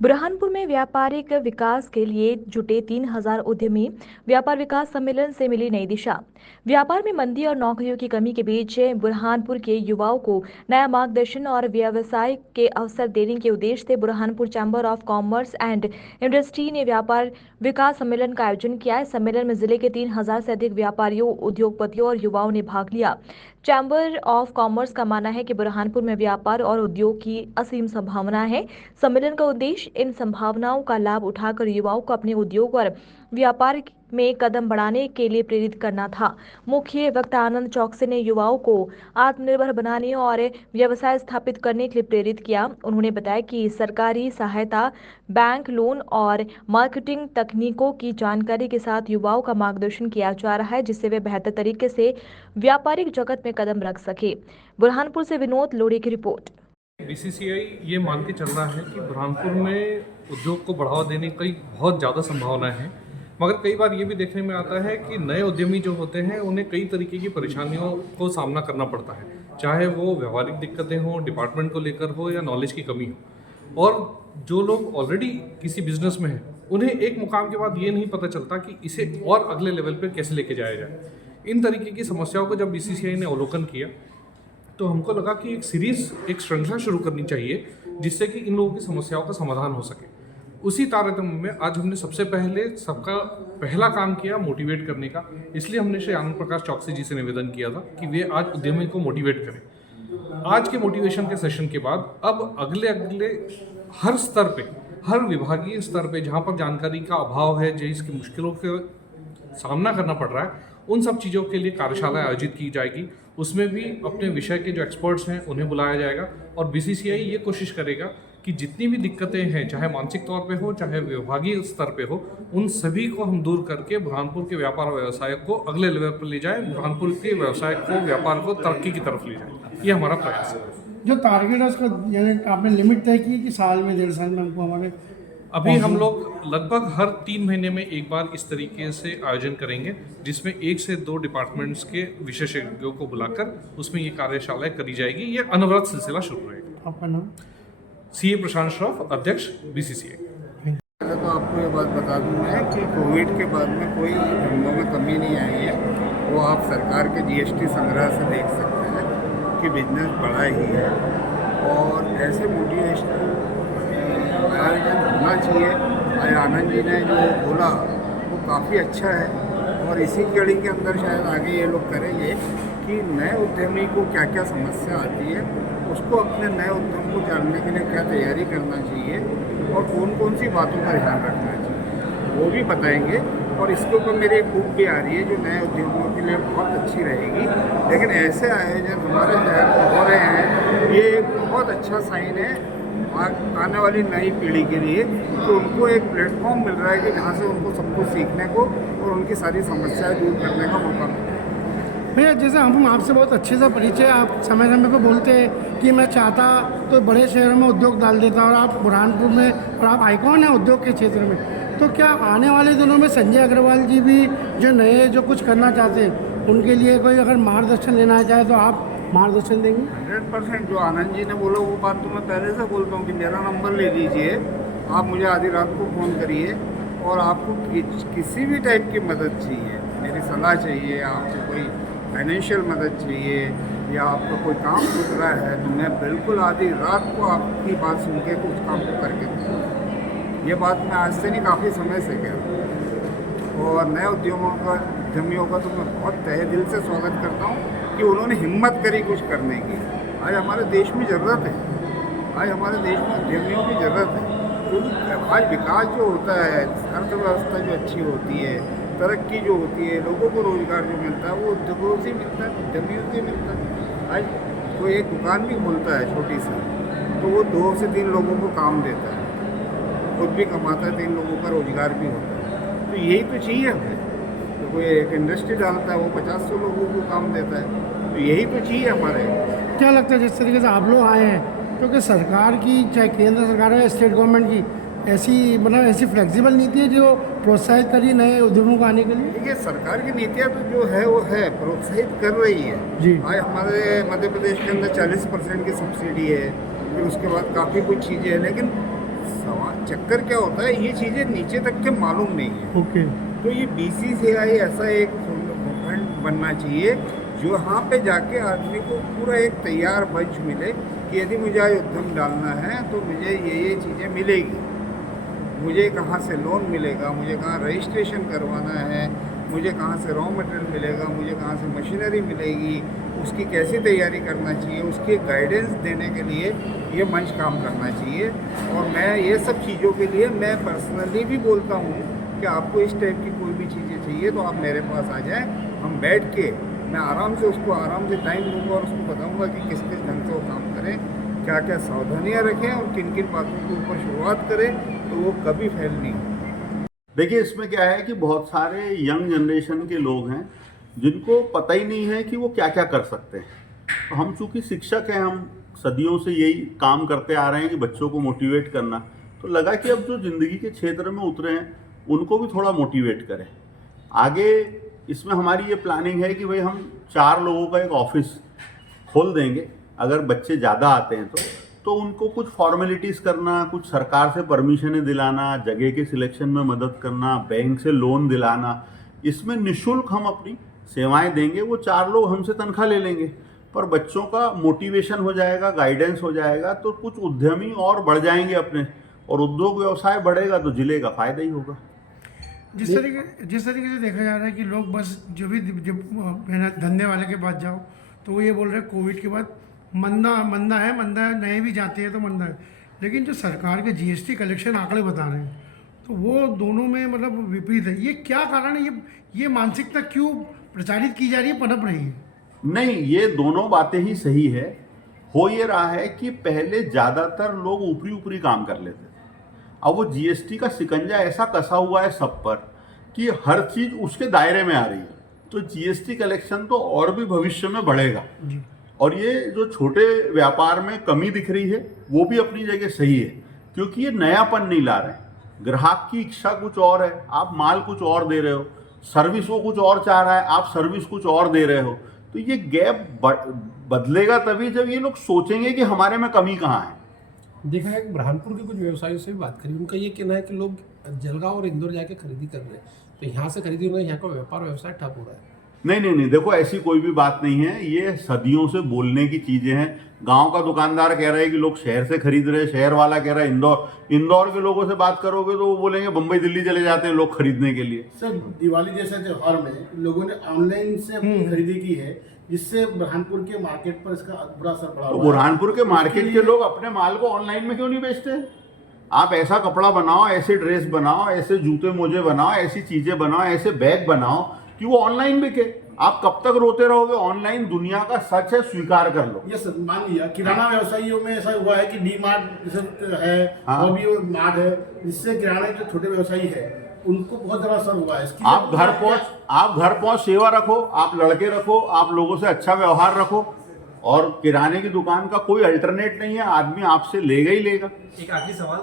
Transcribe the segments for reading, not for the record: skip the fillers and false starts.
बुरहानपुर में व्यापारिक विकास के लिए जुटे 3,000 उद्यमी व्यापार विकास सम्मेलन से मिली नई दिशा। व्यापार में मंदी और नौकरियों की कमी के बीच बुरहानपुर के युवाओं को नया मार्गदर्शन और व्यवसाय के अवसर देने के उद्देश्य से Burhanpur chamber of commerce and industry ने व्यापार विकास सम्मेलन का आयोजन किया। इस सम्मेलन में जिले के 3,000 से अधिक व्यापारियों, उद्योगपतियों और युवाओं ने भाग लिया। चैम्बर ऑफ कॉमर्स का मानना है कि बुरहानपुर में व्यापार और उद्योग की असीम संभावना है। सम्मेलन का उद्देश्य इन संभावनाओं का लाभ उठाकर युवाओं को अपने उद्योग और व्यापार में कदम बढ़ाने के लिए प्रेरित करना था। मुख्य वक्ता आनंद चौकसे ने युवाओं को आत्मनिर्भर बनाने और व्यवसाय स्थापित करने के लिए प्रेरित किया। उन्होंने बताया कि सरकारी सहायता, बैंक लोन और मार्केटिंग तकनीकों की जानकारी के साथ युवाओं का मार्गदर्शन किया जा रहा है, जिससे वे बेहतर तरीके से व्यापारिक जगत में कदम रख सके। बुरहानपुर से विनोद लोढ़ी की रिपोर्ट। बीसीसीआई ये मान के चल रहा है कि बुरहानपुर में उद्योग को बढ़ावा देने की बहुत ज़्यादा संभावना है, मगर कई बार ये भी देखने में आता है कि नए उद्यमी जो होते हैं उन्हें कई तरीके की परेशानियों को सामना करना पड़ता है, चाहे वो व्यवहारिक दिक्कतें हों, डिपार्टमेंट को लेकर हो या नॉलेज की कमी हो। और जो लोग ऑलरेडी किसी बिजनेस में हैं उन्हें एक मुकाम के बाद ये नहीं पता चलता कि इसे और अगले लेवल पर कैसे लेके जाया जाए। इन तरीके की समस्याओं को जब बीसीसीआई ने अवलोकन किया तो हमको लगा कि एक श्रृंखला शुरू करनी चाहिए जिससे कि इन लोगों की समस्याओं का समाधान हो सके। उसी तारतम्य में आज हमने सबसे पहले सबका पहला काम किया मोटिवेट करने का। इसलिए हमने श्री आनंद प्रकाश चौकसी जी से निवेदन किया था कि वे आज उद्यमी को मोटिवेट करें। आज के मोटिवेशन के सेशन के बाद अब अगले हर स्तर पे, हर विभागीय स्तर पे जहाँ पर जानकारी का अभाव है, जिसकी मुश्किलों के सामना करना पड़ रहा है, उन सब चीज़ों के लिए कार्यशाला आयोजित की जाएगी। उसमें भी अपने विषय के जो एक्सपर्ट्स हैं उन्हें बुलाया जाएगा और बीसीसीआई ये कोशिश करेगा कि जितनी भी दिक्कतें हैं, चाहे मानसिक तौर पे हो, चाहे विभागीय स्तर पे हो, उन सभी को हम दूर करके बुरहानपुर के व्यापार व्यवसाय को अगले लेवल पर ले जाएं, बुरहानपुर के व्यवसाय को, व्यापार को तरक्की की तरफ ले जाएं। ये हमारा प्रयास है। जो टारगेट है उसका यानी आपने लिमिट तय की कि साल में, 1.5 साल में हमको हमारे अभी हम लोग लगभग हर 3 महीने में एक बार इस तरीके से आयोजन करेंगे, जिसमें 1 से 2 डिपार्टमेंट्स के विशेषज्ञों को बुलाकर उसमें ये कार्यशालाएं करी जाएगी। ये अनवरत सिलसिला शुरू रहेगा। आपका नाम? सीए प्रशांत श्रॉफ, अध्यक्ष बीसीसीआई। तो आपको ये बात बता दूं मैं कि कोविड के बाद में कोई धंधों में कमी नहीं आई है। वो आप सरकार के जीएसटी संग्रह से देख सकते हैं कि बिजनेस बढ़ा ही है और ऐसे मोटिवेशनल आयोजन होना चाहिए। आज आनंद जी ने जो बोला वो काफ़ी अच्छा है और इसी कड़ी के अंदर शायद आगे ये लोग करेंगे कि नए उद्यमी को क्या क्या समस्या आती है, उसको अपने नए उद्यम को जानने के लिए क्या तैयारी करना चाहिए और कौन कौन सी बातों का ध्यान रखना चाहिए वो भी बताएंगे। और इसके ऊपर मेरी एक बुक भी आ रही है जो नए उद्यमियों के लिए बहुत अच्छी रहेगी। लेकिन ऐसे आयोजन हमारे शहर में हो रहे हैं, ये बहुत अच्छा साइन है आने वाली नई पीढ़ी के लिए, तो उनको एक प्लेटफॉर्म मिल रहा है कि जहाँ से उनको सब कुछ सीखने को और उनकी सारी समस्याएं दूर करने का मौका मिल रहा है। भैया जैसे हम आपसे बहुत अच्छे से परिचय, आप समय समय पर बोलते हैं कि मैं चाहता तो बड़े शहरों में उद्योग डाल देता, और आप बुरहानपुर में और आप आइकॉन हैं उद्योग के क्षेत्र में, तो क्या आने वाले दिनों में संजय अग्रवाल जी भी जो नए जो कुछ करना चाहते हैं उनके लिए कोई अगर मार्गदर्शन लेना चाहे तो आप मार्गदर्शन देंगे? 100% जो आनंद जी ने बोला वो बात तो मैं पहले से बोलता हूँ कि मेरा नंबर ले लीजिए, आप मुझे आधी रात को फ़ोन करिए और आपको किसी भी टाइप की मदद चाहिए, मेरी सलाह चाहिए, आपको कोई फाइनेंशियल मदद चाहिए या आपका कोई काम रुक रहा है, तो मैं बिल्कुल आधी रात को आपकी बात सुन के कुछ काम को करके दूँगा। ये बात मैं आज से नहीं, काफ़ी समय से कह रहा हूँ। और नए उद्यमियों का तो मैं बहुत तहे दिल से स्वागत करता हूँ कि उन्होंने हिम्मत करी कुछ करने की। आज हमारे देश में ज़रूरत है, आज हमारे देश में उद्यमियों की ज़रूरत है, क्योंकि आज विकास जो होता है, अर्थव्यवस्था जो अच्छी होती है, तरक्की जो होती है, लोगों को रोज़गार जो मिलता है वो उद्योगों से मिलता है, उद्यमियों से मिलता है। आज कोई एक दुकान भी खोलता है छोटी सी, तो वो 2 से 3 लोगों को काम देता है, खुद भी कमाता है, 3 लोगों का रोज़गार भी होता है। तो यही तो चाहिए हमें। तो कोई एक इंडस्ट्री डालता है वो 50-100 लोगों को काम देता है, तो यही तो चाहिए हमारे। क्या लगता है जिस तरीके से आप लोग आए हैं, क्योंकि सरकार की, चाहे केंद्र सरकार है, स्टेट गवर्नमेंट की, ऐसी फ्लेक्सिबल नीति है जो प्रोत्साहित करी नए उद्यमों को आने के लिए? देखिए, सरकार की नीतियाँ तो जो है वो है, प्रोत्साहित कर रही है जी। आज हमारे मध्य प्रदेश के अंदर 40% की सब्सिडी है, फिर उसके बाद काफ़ी कुछ चीज़ें हैं, लेकिन चक्कर क्या होता है, ये चीज़ें नीचे तक के मालूम नहीं है। ओके। तो ये BCCI ऐसा एक फंड बनना चाहिए जो यहाँ पे जाके आदमी को पूरा एक तैयार मंच मिले कि यदि मुझे आज उद्यम डालना है तो मुझे ये चीज़ें मिलेगी, मुझे कहाँ से लोन मिलेगा, मुझे कहाँ रजिस्ट्रेशन करवाना है, मुझे कहाँ से रॉ मटेरियल मिलेगा, मुझे कहाँ से मशीनरी मिलेगी, उसकी कैसी तैयारी करना चाहिए, उसकी गाइडेंस देने के लिए ये मंच काम करना चाहिए। और मैं ये सब चीज़ों के लिए मैं पर्सनली भी बोलता हूँ कि आपको इस टाइप की कोई भी चीज़ें चाहिए तो आप मेरे पास आ जाएं, हम बैठ के मैं आराम से उसको आराम से टाइम दूंगा और उसको बताऊंगा कि किस किस ढंग से वो काम करें, क्या क्या सावधानियाँ रखें और किन किन बातों के ऊपर शुरुआत करें तो वो कभी फेल नहीं हो। देखिए, इसमें क्या है कि बहुत सारे यंग जनरेशन के लोग हैं जिनको पता ही नहीं है कि वो क्या क्या कर सकते हैं। तो हम चूंकि शिक्षक हैं, हम सदियों से यही काम करते आ रहे हैं कि बच्चों को मोटिवेट करना, तो लगा कि अब जो ज़िंदगी के क्षेत्र में उतरे हैं उनको भी थोड़ा मोटिवेट करें। आगे इसमें हमारी ये प्लानिंग है कि भाई हम 4 लोगों का एक ऑफिस खोल देंगे, अगर बच्चे ज़्यादा आते हैं तो उनको कुछ फॉर्मेलिटीज़ करना, कुछ सरकार से परमिशनें दिलाना, जगह के सिलेक्शन में मदद करना, बैंक से लोन दिलाना, इसमें निःशुल्क हम अपनी सेवाएं देंगे। वो 4 लोग हमसे तनख्वाह ले लेंगे, पर बच्चों का मोटिवेशन हो जाएगा, गाइडेंस हो जाएगा, तो कुछ उद्यमी और बढ़ जाएंगे अपने, और उद्योग व्यवसाय बढ़ेगा तो जिले का फायदा ही होगा। जिस तरीके से देखा जा रहा है कि लोग बस जब धंधे वाले के पास जाओ तो वो ये बोल रहे हैं कोविड के बाद मंदा है, नए भी जाते हैं तो मंदा है, लेकिन जो सरकार के GST कलेक्शन आंकड़े बता रहे हैं तो वो दोनों में मतलब विपरीत है। ये क्या कारण है, ये मानसिकता क्यों प्रचारित की जा रही है, पनप रही है? नहीं, ये दोनों बातें ही सही है। हो ये रहा है कि पहले ज़्यादातर लोग ऊपरी काम कर लेते थे, अब वो GST का शिकंजा ऐसा कसा हुआ है सब पर कि हर चीज़ उसके दायरे में आ रही है, तो GST कलेक्शन तो और भी भविष्य में बढ़ेगा। और ये जो छोटे व्यापार में कमी दिख रही है वो भी अपनी जगह सही है, क्योंकि ये नयापन नहीं ला रहे हैं। ग्राहक की इच्छा कुछ और है, आप माल कुछ और दे रहे हो, सर्विस वो कुछ और चाह रहा है, आप सर्विस कुछ और दे रहे हो, तो ये गैप बदलेगा तभी जब ये लोग सोचेंगे कि हमारे में कमी कहाँ है। देखा है कि बुरहानपुर के कुछ व्यवसायियों से भी बात करी, उनका ये कहना है कि लोग जलगांव और इंदौर जाके खरीदी कर रहे हैं, तो यहाँ से खरीदी उन्हें यहाँ का व्यापार व्यवसाय ठप हो रहा है। नहीं, देखो ऐसी कोई भी बात नहीं है, ये सदियों से बोलने की चीजें हैं। गांव का दुकानदार कह रहा है कि लोग शहर से खरीद रहे हैं, शहर वाला कह रहा है इंदौर के लोगों से बात करोगे तो वो बोलेंगे बम्बई दिल्ली चले जाते हैं लोग खरीदने के लिए। सर, दिवाली जैसे त्योहार में लोगों ने ऑनलाइन से अपनी खरीदी की है, जिससे बुरहानपुर के मार्केट पर इसका बुरा असर पड़ा। तो बुरहानपुर के मार्केट के लोग अपने माल को ऑनलाइन में क्यों नहीं बेचते? आप ऐसा कपड़ा बनाओ, ऐसे ड्रेस बनाओ, ऐसे जूते मोजे बनाओ, ऐसी चीजें बनाओ, ऐसे बैग बनाओ कि वो ऑनलाइन बिके। आप कब तक रोते रहोगे? ऑनलाइन दुनिया का सच है, स्वीकार कर लो। ये सर मान लिया, किराना व्यवसायियों में ऐसा हुआ है कि D-Mart जैसे है, हाँ। और भी मार्ट है, जिससे किराने जो छोटे व्यवसायी है उनको बहुत ज्यादा असर हुआ है। आप घर पहुंच सेवा रखो, आप लड़के रखो, आप लोगों से अच्छा व्यवहार रखो, और किराने की दुकान का कोई अल्टरनेट नहीं है, आदमी आपसे लेगा ही लेगा। एक आखिरी सवाल,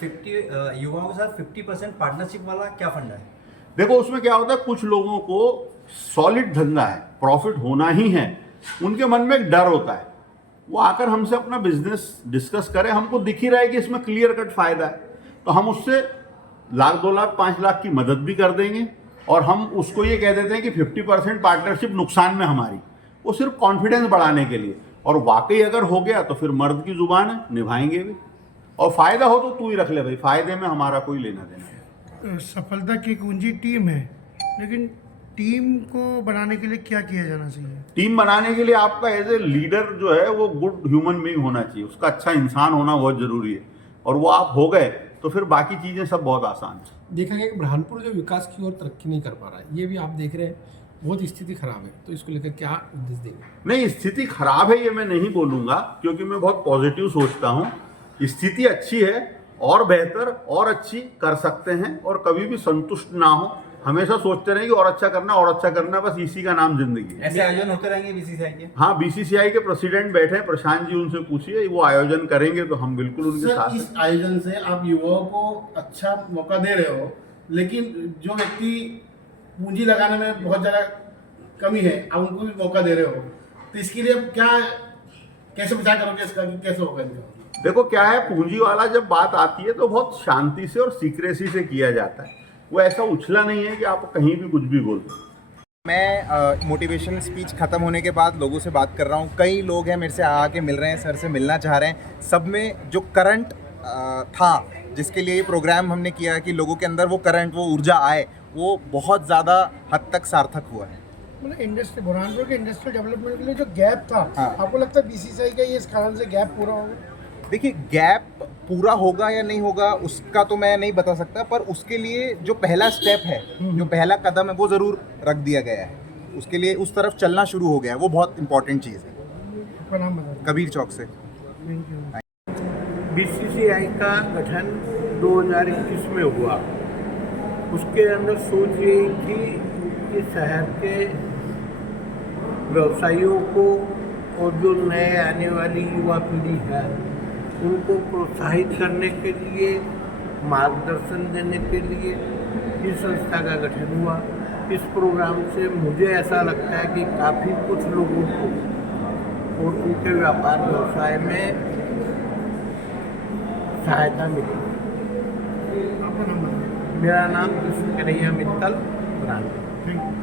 50 युवाओं के साथ 50% पार्टनरशिप वाला क्या फंड है? देखो, उसमें क्या होता है, कुछ लोगों को सॉलिड धंधा है, प्रॉफिट होना ही है, उनके मन में एक डर होता है, वो आकर हमसे अपना बिजनेस डिस्कस करें, हमको दिख ही रहा है कि इसमें क्लियर कट फायदा है, तो हम उससे 1 लाख 2 लाख 5 लाख की मदद भी कर देंगे, और हम उसको ये कह देते हैं कि 50% पार्टनरशिप नुकसान में हमारी, वो सिर्फ कॉन्फिडेंस बढ़ाने के लिए। और वाकई अगर हो गया तो फिर मर्द की जुबान है, निभाएंगे भी, और फायदा हो तो तू ही रख ले भाई, फायदे में हमारा कोई लेना देना है। सफलता की कुंजी टीम है, लेकिन टीम को बनाने के लिए क्या किया जाना चाहिए? टीम बनाने के लिए आपका एज ए लीडर जो है वो गुड ह्यूमन बीइंग होना चाहिए, उसका अच्छा इंसान होना बहुत जरूरी है, और वो आप हो गए तो फिर बाकी चीजें सब बहुत आसान है। देखा गया कि बुरहानपुर जो विकास की ओर तरक्की नहीं कर पा रहा है, ये भी आप देख रहे हैं, बहुत स्थिति खराब है, तो इसको लेकर क्या उपदेश देंगे? नहीं, स्थिति खराब है ये मैं नहीं बोलूंगा, क्योंकि मैं बहुत पॉजिटिव सोचता हूँ। स्थिति अच्छी है, और बेहतर और अच्छी कर सकते हैं, और कभी भी संतुष्ट ना हो, हमेशा सोचते रहे कि और अच्छा करना और अच्छा करना, बस इसी का नाम जिंदगी है। ऐसे आयोजन होते रहेंगे BCCI के? हाँ, BCCI के प्रेसिडेंट बैठे हैं, प्रशांत जी, उनसे पूछिए, वो आयोजन करेंगे तो हम बिल्कुल उनके साथ। इस आयोजन से आप युवाओं को अच्छा मौका दे रहे हो, लेकिन जो व्यक्ति पूंजी लगाने में बहुत ज़्यादा कमी है, आप उनको भी मौका दे रहे हो, तो इसके लिए क्या कैसे विचार करोगे इसका कि कैसे होगा इनका? देखो क्या है, पूंजी वाला जब बात आती है तो बहुत शांति से और सीक्रेसी से किया जाता है। वो ऐसा उछला नहीं है कि आप कहीं भी कुछ भी बोल दो। मैं मोटिवेशनल स्पीच ख़त्म होने के बाद लोगों से बात कर रहा हूँ। कई लोग हैं मेरे से आके मिल रहे हैं, सर से मिलना चाह रहे हैं। सब में जो करंट था जिसके लिए ये प्रोग्राम हमने किया कि लोगों के अंदर वो करंट, वो ऊर्जा आए, वो बहुत ज़्यादा हद तक सार्थक हुआ है। मतलब इंडस्ट्री, बुरहानपुर के इंडस्ट्रियल डेवलपमेंट के लिए जो गैप था, हाँ। आपको लगता है बीसीसीआई का ये इस कारण से गैप पूरा होगा? देखिए, गैप पूरा होगा या नहीं होगा उसका तो मैं नहीं बता सकता, पर उसके लिए जो पहला स्टेप है, जो पहला कदम है, वो ज़रूर रख दिया गया है। उसके लिए उस तरफ चलना शुरू हो गया है, वो बहुत इंपॉर्टेंट चीज़ है। आपका नाम बताइए। कबीर चौक से। बीसीसीआई का गठन 2021 में हुआ। उसके अंदर सोच यही थी कि शहर के व्यवसायियों को और जो नए आने वाली युवा पीढ़ी है उनको प्रोत्साहित करने के लिए, मार्गदर्शन देने के लिए इस संस्था का गठन हुआ। इस प्रोग्राम से मुझे ऐसा लगता है कि काफ़ी कुछ लोगों को और उनके व्यापार व्यवसाय में सहायता मिली। आपका नाम बताइए। मेरा नाम कृष्ण कन्हैया मित्तल, बुरहानपुर।